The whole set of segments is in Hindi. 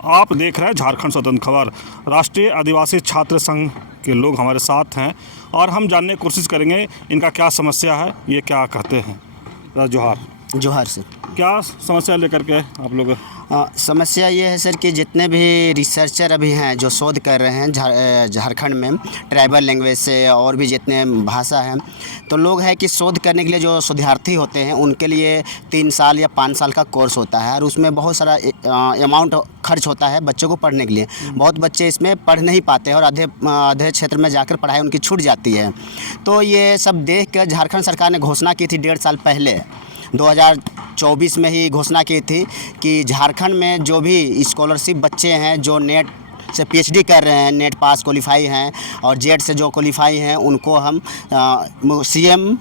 आप देख रहे हैं झारखंड स्वतंत्र खबर। राष्ट्रीय आदिवासी छात्र संघ के लोग हमारे साथ हैं और हम जानने की कोशिश करेंगे इनका क्या समस्या है, ये क्या कहते हैं। जोहार। जोहार सर। क्या समस्या लेकर के आप लोग? समस्या ये है सर कि जितने भी रिसर्चर अभी हैं जो शोध कर रहे हैं झारखंड में ट्राइबल लैंग्वेज से और भी जितने भाषा हैं, तो लोग हैं कि शोध करने के लिए जो शोधार्थी होते हैं उनके लिए 3 साल या 5 साल का कोर्स होता है और उसमें बहुत सारा अमाउंट खर्च होता है बच्चों को पढ़ने के लिए। बहुत बच्चे इसमें पढ़ नहीं पाते हैं और आधे क्षेत्र में जाकर पढ़ाई उनकी छूट जाती है। तो ये सब देख कर झारखंड सरकार ने घोषणा की थी 1.5 साल पहले 2024 में ही घोषणा की थी कि झारखंड में जो भी स्कॉलरशिप बच्चे हैं जो नेट से पीएचडी कर रहे हैं, नेट पास क्वालिफाई हैं और जेड से जो क्वालिफाई हैं, उनको हम सीएम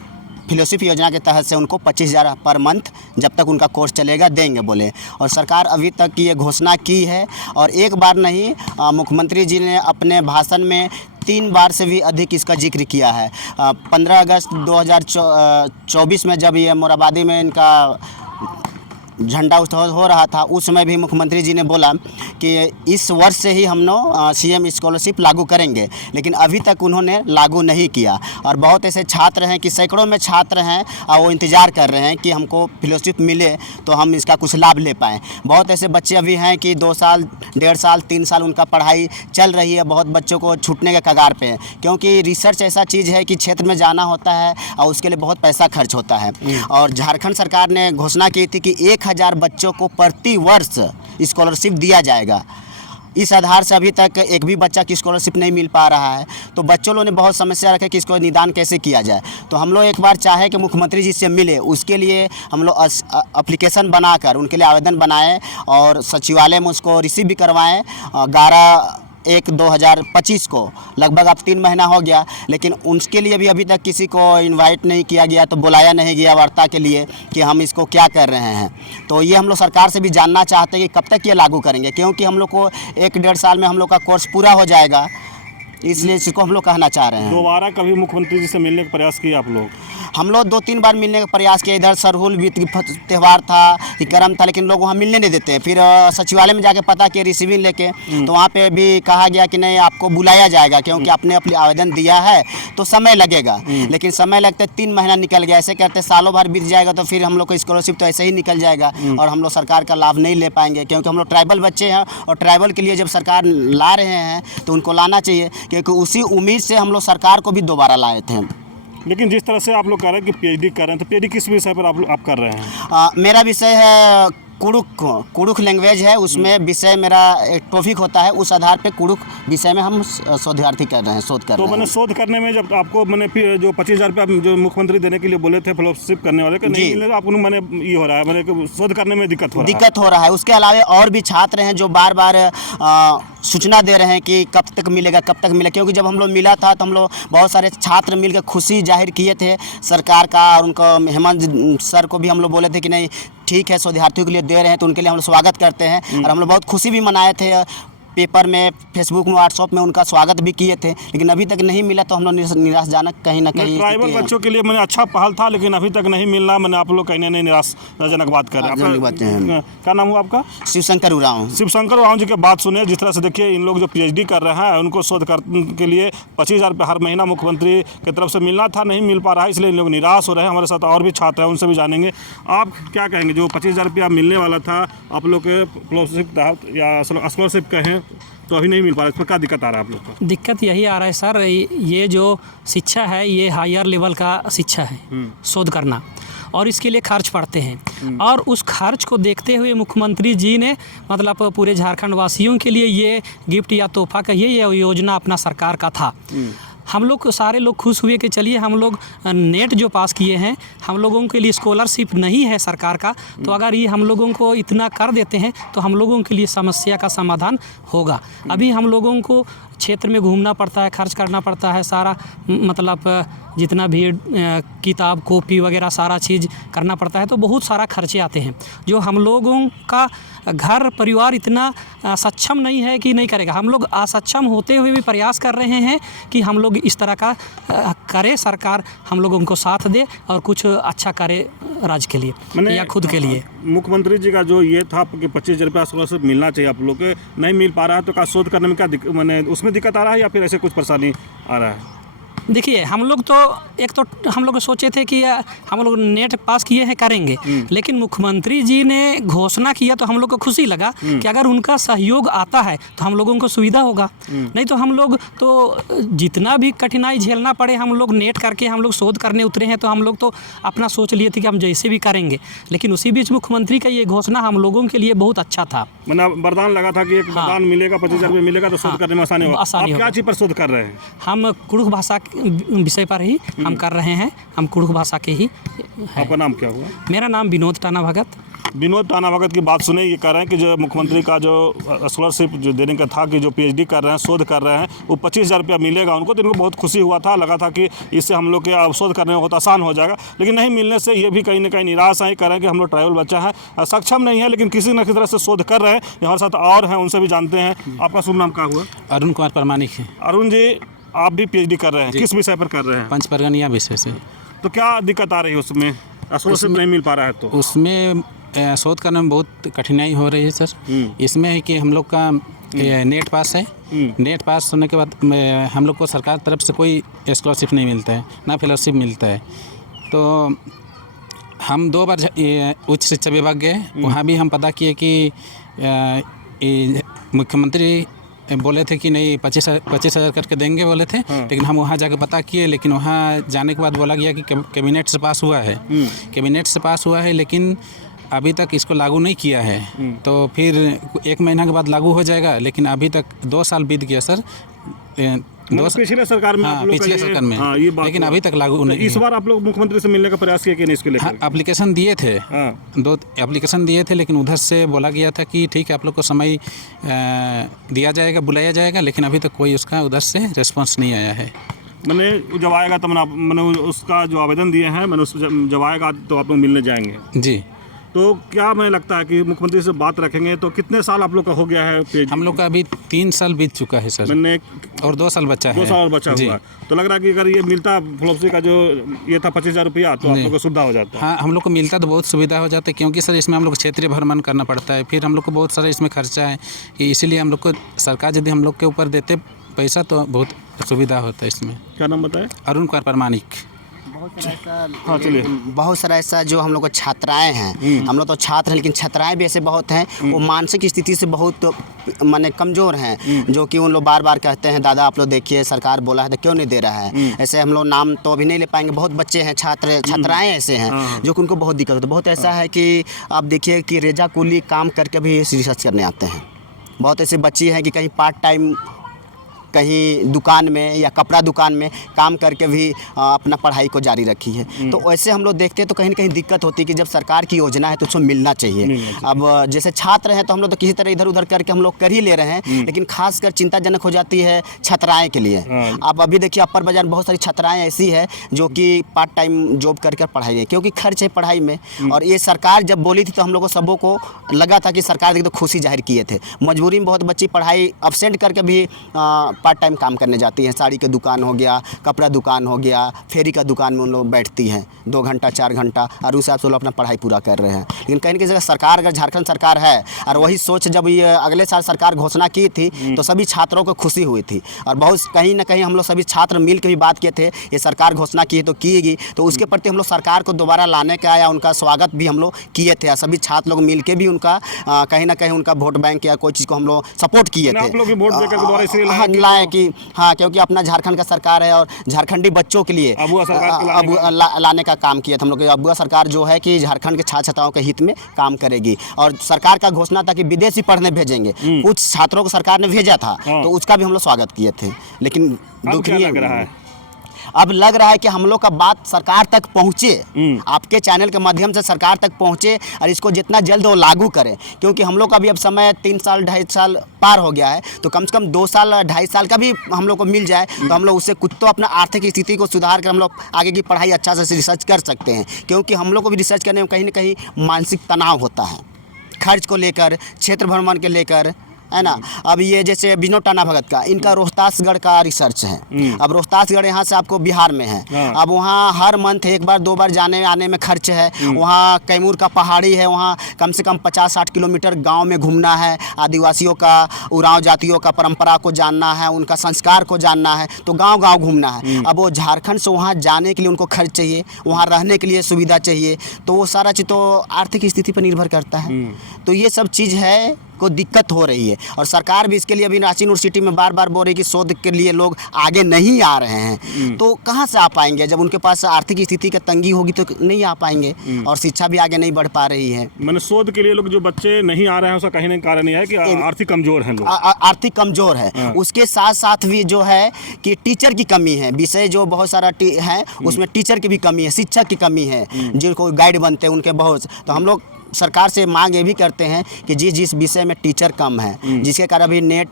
फेलोशिप योजना के तहत से उनको 25,000 पर मंथ जब तक उनका कोर्स चलेगा देंगे बोले। और सरकार अभी तक ये घोषणा की है और एक बार नहीं, मुख्यमंत्री जी ने अपने भाषण में 3 बार से भी अधिक इसका जिक्र किया है। 15 अगस्त 2024 में जब ये मोराबादी में इनका झंडा उत्सव हो रहा था, उस समय भी मुख्यमंत्री जी ने बोला कि इस वर्ष से ही हम लोग सीएम स्कॉलरशिप लागू करेंगे, लेकिन अभी तक उन्होंने लागू नहीं किया। और बहुत ऐसे छात्र हैं कि सैकड़ों में छात्र हैं और वो इंतज़ार कर रहे हैं कि हमको फेलोशिप मिले तो हम इसका कुछ लाभ ले पाएँ। बहुत ऐसे बच्चे अभी हैं कि 2 साल, 1.5 साल, 3 साल उनका पढ़ाई चल रही है, बहुत बच्चों को छूटने के कगार पे है, क्योंकि रिसर्च ऐसा चीज़ है कि क्षेत्र में जाना होता है और उसके लिए बहुत पैसा खर्च होता है। और झारखंड सरकार ने घोषणा की थी कि 1,000 बच्चों को प्रति वर्ष स्कॉलरशिप दिया जाएगा। इस आधार से अभी तक एक भी बच्चा की स्कॉलरशिप नहीं मिल पा रहा है। तो बच्चों लोगों ने बहुत समस्या रखी कि इसको निदान कैसे किया जाए। तो हम लोग एक बार चाहे कि मुख्यमंत्री जी से मिले, उसके लिए हम लोग एप्लीकेशन बनाकर उनके लिए आवेदन बनाएं और सचिवालय में उसको रिसीव भी करवाएं। 11/1/2025 को लगभग अब 3 महीना हो गया, लेकिन उसके लिए भी अभी तक किसी को इनवाइट नहीं किया गया, तो बुलाया नहीं गया वार्ता के लिए कि हम इसको क्या कर रहे हैं। तो ये हम लोग सरकार से भी जानना चाहते हैं कि कब तक ये लागू करेंगे, क्योंकि हम लोग को 1-1.5 साल में हम लोग का कोर्स पूरा हो जाएगा, इसलिए इसको हम लोग कहना चाह रहे हैं। दोबारा कभी मुख्यमंत्री जी से मिलने का प्रयास किया आप लोग? हम लोग 2-3 बार मिलने का प्रयास किया। इधर सरहुल भी त्यौहार था, करम था, लेकिन लोग वहाँ मिलने नहीं देते। फिर सचिवालय में जाके पता किया रिसीविंग लेके, तो वहाँ पे भी कहा गया कि नहीं, आपको बुलाया जाएगा क्योंकि आपने अपनी आवेदन दिया है तो समय लगेगा। लेकिन समय लगते 3 महीना निकल गया। ऐसे करते सालों भर बीत जाएगा तो फिर हम लोग को स्कॉलरशिप तो ऐसे ही निकल जाएगा और हम लोग सरकार का लाभ नहीं ले पाएंगे, क्योंकि हम लोग ट्राइबल बच्चे हैं और ट्राइबल के लिए जब सरकार ला रहे हैं तो उनको लाना चाहिए, क्योंकि उसी उम्मीद से हम लोग सरकार को भी दोबारा लाए थे। लेकिन जिस तरह से आप लोग कह रहे हैं कि पीएचडी कर रहे हैं, तो पीएचडी किस विषय पर आप कर रहे हैं? मेरा विषय है कुड़ुख लैंग्वेज है, उसमें विषय मेरा एक टॉपिक होता है, उस आधार पे कुड़ुख विषय में हम शोधार्थी कर रहे हैं, शोध कर रहे हैं। तो मैंने शोध करने में जब आपको मैंने जो 25,000 रुपये जो मुख्यमंत्री देने के लिए बोले थे फेलोशिप करने वाले, नहीं मिले, आपको मैंने ये हो रहा है, मैंने शोध करने में दिक्कत हो रहा है। उसके अलावा और भी छात्र हैं जो बार बार सूचना दे रहे हैं कि कब तक मिलेगा, कब तक मिलेगा, क्योंकि जब हम लोग मिला था तो हम लोग बहुत सारे छात्र मिलकर खुशी जाहिर किए थे सरकार का, और उनको हेमंत सर को भी हम लोग बोले थे कि नहीं ठीक है, शोधार्थियों के लिए दे रहे हैं तो उनके लिए हम लोग स्वागत करते हैं। और हम लोग बहुत खुशी भी मनाए थे, पेपर में, फेसबुक में, व्हाट्सएप में उनका स्वागत भी किए थे, लेकिन अभी तक नहीं मिला तो हम लोग निराशजनक कहीं ना कहीं। ट्राइबल बच्चों के लिए मैंने अच्छा पहल था, लेकिन अभी तक नहीं मिलना, मैंने आप लोग कहीं ना कहीं निराशजनक बात कर रहे हैं। क्या नाम हुआ आपका? शिवशंकर उरांव। शिवशंकर उरांव जी की बात सुनिए। जिस तरह से देखिए, इन लोग जो पीएचडी कर रहे हैं उनको शोध के लिए 25,000 रुपये हर महीना मुख्यमंत्री की तरफ से मिलना था, नहीं मिल पा रहा है, इसलिए इन लोग निराश हो रहे हैं। हमारे साथ और भी छात्र हैं, उनसे भी जानेंगे। आप क्या कहेंगे, जो 25,000 रुपया मिलने वाला था आप लोग के फेलोशिप या स्कॉलरशिप कहें, तो अभी नहीं मिल पा रहा है, इसमें क्या दिक्कत आ रहा है आप लोग को? दिक्कत यही आ रहा है सर, ये जो शिक्षा है ये हायर लेवल का शिक्षा है, शोध करना, और इसके लिए खर्च पड़ते हैं। और उस खर्च को देखते हुए मुख्यमंत्री जी ने मतलब पूरे झारखंड वासियों के लिए ये गिफ्ट या तोहफा कहिए, ये योजना अपना सरकार का था। हम लोग सारे लोग खुश हुए कि चलिए हम लोग नेट जो पास किए हैं, हम लोगों के लिए स्कॉलरशिप नहीं है सरकार का, तो अगर ये हम लोगों को इतना कर देते हैं तो हम लोगों के लिए समस्या का समाधान होगा। अभी हम लोगों को क्षेत्र में घूमना पड़ता है, खर्च करना पड़ता है, सारा मतलब जितना भी किताब कॉपी वगैरह सारा चीज़ करना पड़ता है, तो बहुत सारा खर्चे आते हैं जो हम लोगों का घर परिवार इतना सक्षम नहीं है कि नहीं करेगा। हम लोग असक्षम होते हुए भी प्रयास कर रहे हैं कि हम लोग इस तरह का करे सरकार, हम लोग उनको साथ दे और कुछ अच्छा करे राज्य के लिए या खुद के लिए। मुख्यमंत्री जी का जो ये था कि 25,000 रुपया स्कॉलरशिप मिलना चाहिए आप लोग के, नहीं मिल पा रहा है, तो क्या शोध करने में क्या मैंने उसमें दिक्कत आ रहा है या फिर ऐसे कुछ परेशानी आ रहा है? देखिए, हम लोग तो हम लोग सोचे थे कि हम लोग नेट पास किए हैं करेंगे, लेकिन मुख्यमंत्री जी ने घोषणा किया तो हम लोग को खुशी लगा कि अगर उनका सहयोग आता है तो हम लोगों को सुविधा होगा। नहीं तो हम लोग तो जितना भी कठिनाई झेलना पड़े, हम लोग नेट करके हम लोग शोध करने उतरे हैं, तो हम लोग तो अपना सोच लिए थे कि हम जैसे भी करेंगे। लेकिन उसी बीच मुख्यमंत्री का ये घोषणा हम लोगों के लिए बहुत अच्छा था। मैंने वरदान लगा था कि एक वरदान मिलेगा, 25,000 रुपये मिलेगा तो शोध करने में आसानी होगा। आसानी आप क्या होगा। चीज़ पर शोध कर रहे हैं? हम कुड़ुख भाषा विषय पर ही हम कर रहे हैं। हम कुड़ुख भाषा के ही है। आपका नाम क्या हुआ? मेरा नाम विनोद टाना भगत। विनोद टाना भगत की बात सुने, ये कह रहे हैं कि जो मुख्यमंत्री का जो स्कॉलरशिप जो देने का था कि जो पीएचडी कर रहे हैं, शोध कर रहे हैं, वो 25,000 रुपया मिलेगा उनको, तो इनको बहुत खुशी हुआ था, लगा था कि इससे हम लोग के शोध करने में बहुत आसान हो जाएगा। लेकिन नहीं मिलने से ये भी कहीं ना कहीं निराश है। कह रहे हैं कि हम लोग ट्राइबल बच्चा है, सक्षम नहीं है, लेकिन किसी न किसी तरह से शोध कर रहे हैं। हमारे साथ और हैं, उनसे भी जानते हैं। आपका शुभ नाम क्या हुआ? अरुण कुमार परमाणिक है। अरुण जी, आप भी पीएचडी कर रहे हैं, किस विषय पर कर रहे हैं? पंचपरगनिया विषय से। तो क्या दिक्कत आ रही है उसमें? स्कॉलरशिप नहीं मिल पा रहा है तो उसमें शोध करने में बहुत कठिनाई हो रही है सर। इसमें है कि हम लोग का नेट पास है। नेट पास होने के बाद हम लोग को सरकार तरफ से कोई स्कॉलरशिप नहीं मिलता है, ना फेलोशिप मिलता है। तो हम 2 बार उच्च शिक्षा विभाग गए, वहाँ भी हम पता किए कि मुख्यमंत्री बोले थे कि नहीं 25,000 करके देंगे बोले थे। लेकिन हम वहाँ जाके पता किए, लेकिन वहाँ जाने के बाद बोला गया कि कैबिनेट से पास हुआ है। कैबिनेट से पास हुआ है, लेकिन अभी तक इसको लागू नहीं किया है। तो फिर 1 महीना के बाद लागू हो जाएगा, लेकिन अभी तक 2 साल बीत गया सर। पिछले सरकार में आप लोग पिछले सरकार में, ये बात लेकिन अभी तक लागू नहीं। इस बार आप लोग मुख्यमंत्री से मिलने का प्रयास किया कि नहीं इसके लिए? एप्लीकेशन दिए थे। 2 एप्लीकेशन दिए थे, लेकिन उधर से बोला गया था कि ठीक है आप लोग को समय दिया जाएगा, बुलाया जाएगा, लेकिन अभी तक कोई उसका उधर से रिस्पॉन्स नहीं आया है। मैंने जब आएगा तब मैंने उसका जो आवेदन दिए हैं, मैंने उस जब आएगा तो आप लोग मिलने जाएंगे जी। तो क्या मुझे लगता है कि मुख्यमंत्री से बात रखेंगे? तो कितने साल आप लोग का हो गया है? हम लोग का अभी 3 साल बीत चुका है सर। मैंने और 2 साल बचा है। 2 साल और बचा हुआ है। तो लग रहा है कि अगर ये मिलता फ्लॉपसी का जो ये था 25,000 रुपया, तो आप लोग को सुविधा हो जाता है। हाँ, हम लोग को मिलता तो बहुत सुविधा हो जाता है, क्योंकि सर इसमें हम लोग को क्षेत्रीय भ्रमण करना पड़ता है। फिर हम लोग को बहुत सारा इसमें खर्चा है, कि इसीलिए हम लोग को सरकार यदि हम लोग के ऊपर देते पैसा तो बहुत सुविधा होता है इसमें। क्या नाम बताए? अरुण कुमार परमाणिक। हाँ, चलिए। बहुत सारा ऐसा जो हम लोग को छात्राएं हैं, हम लोग तो छात्र हैं, लेकिन छात्राएं भी ऐसे बहुत हैं, वो मानसिक स्थिति से बहुत माने कमज़ोर हैं, जो कि उन लोग बार बार कहते हैं दादा आप लोग देखिए सरकार बोला है तो क्यों नहीं दे रहा है। ऐसे हम लोग नाम तो अभी नहीं ले पाएंगे, बहुत बच्चे हैं, छात्राएं ऐसे हैं जो कि उनको बहुत दिक्कत होती है। बहुत ऐसा है कि आप देखिए कि रेजा कुली काम करके भी रिसर्च करने आते हैं। बहुत ऐसे बच्चे हैं कि कहीं पार्ट टाइम कहीं दुकान में या कपड़ा दुकान में काम करके भी अपना पढ़ाई को जारी रखी है। तो ऐसे हम लोग देखते हैं तो कहीं ना कहीं दिक्कत होती है कि जब सरकार की योजना है तो उसको मिलना चाहिए। अब जैसे छात्र हैं तो हम लोग तो किसी तरह इधर उधर करके हम लोग कर ही ले रहे हैं, लेकिन खासकर चिंताजनक हो जाती है छात्राएँ के लिए। अब अभी देखिए अपर बाजार में बहुत सारी छात्राएँ ऐसी है जो कि पार्ट टाइम जॉब करके पढ़ाई है, क्योंकि खर्च है पढ़ाई में। और ये सरकार जब बोली थी तो हम लोग को सबों को लगा था कि सरकार देखिए तो खुशी जाहिर किए थे। मजबूरी में बहुत बच्ची पढ़ाई अब्सेंट करके भी पार्ट टाइम काम करने जाती हैं। साड़ी की दुकान हो गया, कपड़ा दुकान हो गया, फेरी का दुकान में उन लोग बैठती हैं 2 घंटा 4 घंटा, और उस हिसाब से लोग अपना पढ़ाई पूरा कर रहे हैं। लेकिन कहीं ना कहीं सरकार, अगर झारखंड सरकार है और वही सोच जब ये अगले साल सरकार घोषणा की थी तो सभी छात्रों को खुशी हुई थी। और बहुत कहीं ना कहीं हम लोग सभी छात्र मिल के भी बात किए थे, ये सरकार घोषणा की है तो किएगी, तो उसके प्रति हम लोग सरकार को दोबारा लाने का या उनका स्वागत भी हम लोग किए थे। सभी छात्र लोग मिल के भी उनका कहीं ना कहीं उनका वोट बैंक या कोई चीज़ को हम लोग सपोर्ट किए थे। आप लोग भी वोट देकर दोबारा इसलिए लाए कि हाँ, क्योंकि अपना झारखंड का सरकार है और झारखंडी बच्चों के लिए लाने का काम किया था हम लोग। अबुआ सरकार जो है कि झारखंड के छात्र छात्राओं के हित में काम करेगी। और सरकार का घोषणा था कि विदेशी पढ़ने भेजेंगे, कुछ छात्रों को सरकार ने भेजा था, तो उसका भी हम लोग स्वागत किए थे। लेकिन दुखनीय लग रहा है, अब लग रहा है कि हम लोग का बात सरकार तक पहुँचे, आपके चैनल के माध्यम से सरकार तक पहुँचे और इसको जितना जल्द वो लागू करें। क्योंकि हम लोग का भी अब समय 3 साल 2.5 साल पार हो गया है, तो कम से कम 2 साल 2.5 साल का भी हम लोग को मिल जाए तो हम लोग उससे कुछ तो अपना आर्थिक स्थिति को सुधार कर हम लोग आगे की पढ़ाई अच्छा से रिसर्च कर सकते हैं। क्योंकि हम लोग को भी रिसर्च करने में कहीं ना कहीं मानसिक तनाव होता है, खर्च को लेकर, क्षेत्र भ्रमण के लेकर, है ना। अब ये जैसे विनोद टाना भगत का, इनका रोहतासगढ़ का रिसर्च है। अब रोहतासगढ़ यहाँ से आपको बिहार में है। हाँ। अब वहाँ हर मंथ 1 बार 2 बार जाने आने में खर्च है। वहाँ कैमूर का पहाड़ी है, वहाँ कम से कम 50-60 किलोमीटर गांव में घूमना है, आदिवासियों का, उरांव जातियों का परंपरा को जानना है, उनका संस्कार को जानना है, तो गांव-गांव घूमना है। अब वो झारखंड से वहाँ जाने के लिए उनको खर्च चाहिए, वहाँ रहने के लिए सुविधा चाहिए, तो वो सारा चीज़ तो आर्थिक स्थिति पर निर्भर करता है। तो ये सब चीज़ है को दिक्कत हो रही है, और सरकार भी इसके लिए अभी रांची यूनिवर्सिटी में बार-बार बोल रही है कि शोध के लिए लोग आगे नहीं आ रहे हैं। तो कहाँ से आ पाएंगे जब उनके पास आर्थिक स्थिति की तंगी होगी, तो नहीं आ पाएंगे, और शिक्षा भी आगे नहीं बढ़ पा रही है। मैंने शोध के लिए लोग जो बच्चे नहीं आ रहे हैं उसका कहीं ना कारण यह है कि आर्थिक कमजोर हैं लोग। आर्थिक कमजोर है। उसके साथ साथ भी जो है कि टीचर की कमी है। विषय जो बहुत सारा है उसमें टीचर की भी कमी है, शिक्षक की कमी है, जिनको गाइड बनते हैं उनके बहुत। तो हम लोग सरकार से मांग ये भी करते हैं कि जिस विषय में टीचर कम है, जिसके कारण अभी नेट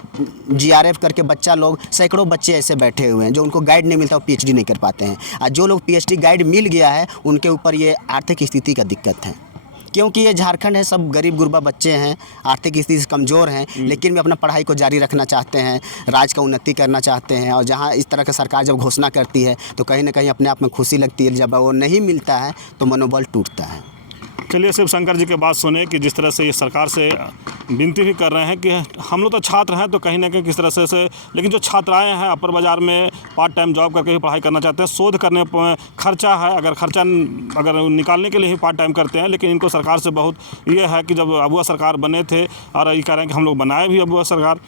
GRF करके बच्चा लोग, सैकड़ों बच्चे ऐसे बैठे हुए हैं जो उनको गाइड नहीं मिलता, वो PhD नहीं कर पाते हैं। और जो लोग PhD गाइड मिल गया है उनके ऊपर ये आर्थिक स्थिति का दिक्कत है, क्योंकि ये झारखंड है, सब गरीब गुरबा बच्चे हैं, आर्थिक स्थिति से कमज़ोर हैं, लेकिन भी अपना पढ़ाई को जारी रखना चाहते हैं, राज्य का उन्नति करना चाहते हैं। और जहाँ इस तरह का सरकार जब घोषणा करती है तो कहीं ना कहीं अपने आप में खुशी लगती है, जब वो नहीं मिलता है तो मनोबल टूटता है। चलिए शिव शंकर जी की बात सुने कि जिस तरह से ये सरकार से विनती भी कर रहे हैं कि हम लोग तो छात्र हैं, तो कहीं ना कहीं किस तरह से लेकिन जो छात्राएं हैं अपर बाज़ार में पार्ट टाइम जॉब करके भी पढ़ाई करना चाहते हैं, शोध करने पर खर्चा है, अगर निकालने के लिए ही पार्ट टाइम करते हैं, लेकिन इनको सरकार से बहुत ये है कि जब अबुआ सरकार बने थे और ये कह रहे हैं कि हम लोग बनाए भी अबुआ सरकार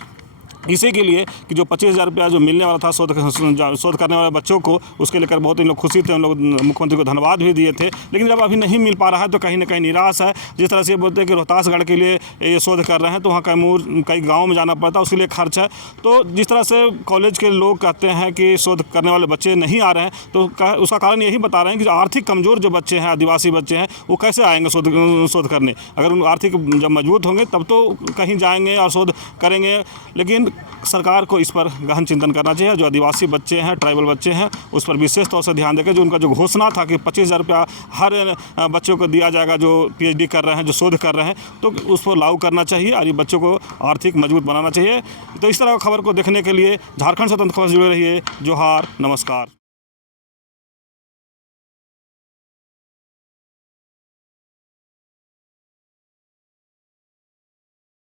इसी के लिए कि जो 25,000 रुपया जो मिलने वाला था शोध करने वाले बच्चों को, उसके लेकर बहुत इन लोग खुशी थे, उन लोग मुख्यमंत्री को धन्यवाद भी दिए थे। लेकिन जब अभी नहीं मिल पा रहा है तो कहीं ना कहीं निराश है। जिस तरह से ये बोलते हैं कि रोहतासगढ़ के लिए ये शोध कर रहे हैं तो वहाँ कैमूर कई गाँव में जाना पड़ता है, उसके लिए खर्च है। तो जिस तरह से कॉलेज के लोग कहते हैं कि शोध करने वाले बच्चे नहीं आ रहे हैं, तो उसका कारण यही बता रहे हैं कि जो आर्थिक कमज़ोर जो बच्चे हैं, आदिवासी बच्चे हैं, वो कैसे आएंगे शोध करने। अगर उन आर्थिक जब मजबूत होंगे तब तो कहीं जाएंगे और शोध करेंगे। लेकिन सरकार को इस पर गहन चिंतन करना चाहिए। जो आदिवासी बच्चे हैं, ट्राइबल बच्चे हैं, उस पर विशेष तौर से ध्यान देकर, जो उनका जो घोषणा था कि 25,000 रुपया हर बच्चों को दिया जाएगा जो PhD कर रहे हैं, जो शोध कर रहे हैं, तो उस पर लागू करना चाहिए और ये बच्चों को आर्थिक मजबूत बनाना चाहिए। तो इस तरह की खबर को देखने के लिए झारखंड स्वतंत्र खबर से जुड़े रहिए। जोहार, नमस्कार।